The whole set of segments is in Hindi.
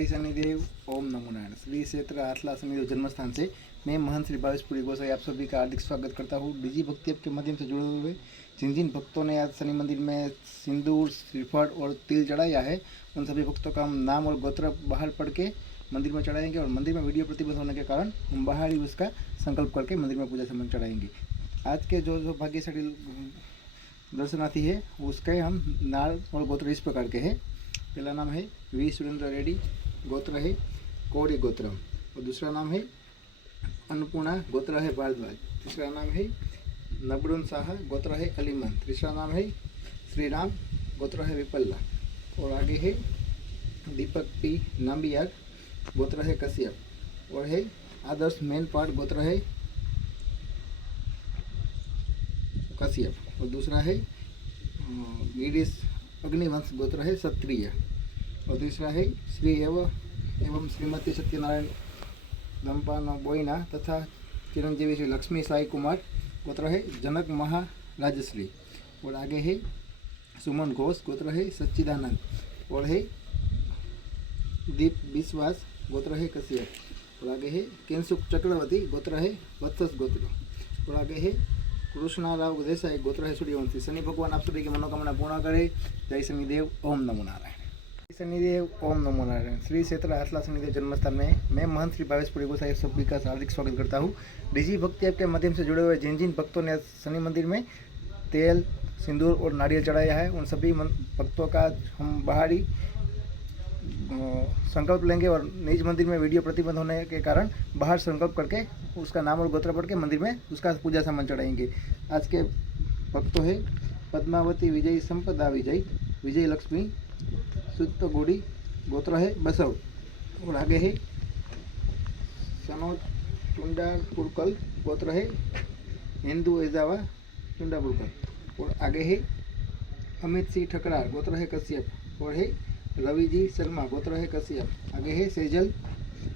जय शनिदेव। ओम नमो नारायण। श्री क्षेत्र आठला शनिदेव जन्मस्थान से मैं महंत श्री भावेशपुरी गोसाई आप सभी का हार्दिक स्वागत करता हूँ। डिजी भक्ति ऐप के माध्यम से जुड़े हुए जिन जिन भक्तों ने आज शनि मंदिर में सिंदूर, श्रीफल और तिल चढ़ाया है, उन सभी भक्तों का हम नाम और गोत्र बाहर पढ़ के मंदिर में चढ़ाएंगे और मंदिर में वीडियो प्रतिबंध होने के कारण हम बाहर ही उसका संकल्प करके मंदिर में पूजा सामान चढ़ाएंगे। आज के जो भाग्यशाली दर्शनार्थी है उसके हम नाम और गोत्र इस प्रकार के हैं। पहला नाम है वी सुरेंद्र रेड्डी, गोत्र है कौड़ी गोत्रम, और दूसरा नाम है अन्नपूर्णा, गोत्र है भारद्वाज। तीसरा नाम है नबरुन शाह, गोत्र है अलीमन। तीसरा नाम है श्रीराम, गोत्र है विपल्ला। और आगे है दीपक पी नाम्बियाग, गोत्र है कश्यप। और है आदर्श मेन पार्ट, गोत्र है कश्यप। और दूसरा है गिरीश अग्निवंश, गोत्र है क्षत्रिय। और तीसरा है श्री एवं श्रीमती सत्यनारायण दंपाना बोईना तथा चिरंजीवी श्री लक्ष्मी साई कुमार, गोत्र है जनक महाराजश्री। और आगे है सुमन घोष, गोत्र है सच्चिदानंद। और है दीप विश्वास, गोत्र है कश्यप। और आगे है केनसुख चक्रवर्ती, गोत्र है वत्स गोत्र। और आगे है कृष्णाराव देसाई, गोत्र है सूर्यवंशी। शनि भगवान आप सभी की मनोकामना पूर्ण करे। जय शनिदेव। ओम नमो नारायण। जय शनिदेव। ओम नमो नारायण। श्री क्षेत्र आठला शनिदेव जन्मस्थान में मैं महंत श्री भावेशपुरी गोसाई सभी का हार्दिक स्वागत करता हूँ। डिजी भक्ति ऐप के माध्यम से जुड़े हुए जिन जिन भक्तों ने शनि मंदिर में तेल, सिंदूर और नारियल चढ़ाया है, उन सभी भक्तों का हम बाहर ही संकल्प लेंगे और निज मंदिर में वीडियो प्रतिबंध होने के कारण बाहर संकल्प करके उसका नाम और गोत्र पढ़ के मंदिर में उसका पूजा सामान चढ़ाएंगे। आज के भक्तों है पद्मावती विजय, संपदा विजय, विजय लक्ष्मी सुत्तगुड़ी, गोत्र है बसव। और आगे है सनोज चुंडापुरकल, गोत्र है हिंदू एजावा चुंडापुरकल। और आगे है अमित सिंह ठकरार, गोत्र है कश्यप। और है रवि जी शर्मा, गोत्र है कश्यप। आगे है सेजल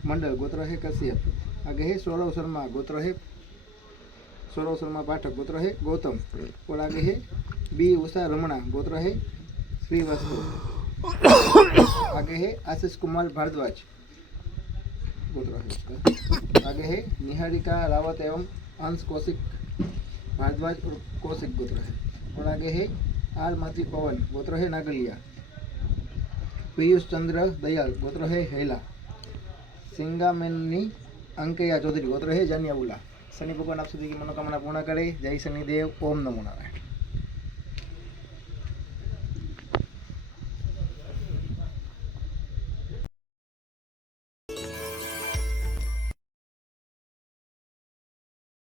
मंडल, गोत्र है कश्यप। आगे है सौरव शर्मा, गोत्र है सौरव शर्मा पाठक, गोत्र है गौतम। और आगे है बी उषा रमणा, गोत्र है श्रीवास्तव। आगे है आशीष कुमार भारद्वाज, गोत्र है उसका। आगे है निहारिका रावत एवं अंश कौशिक भारद्वाज और कौशिक, गोत्र है। और आगे है आर माची पवन, गोत्र है नागलिया। पीयूष चंद्र दयाल, गोत्र है हेला। सिंगामेनी अंकया चौधरी, गोत्र है जानियाबुला। शनि भगवान आप सभी की मनोकामना पूर्ण करे। जय शनिदेव। ओम नमो नारायण।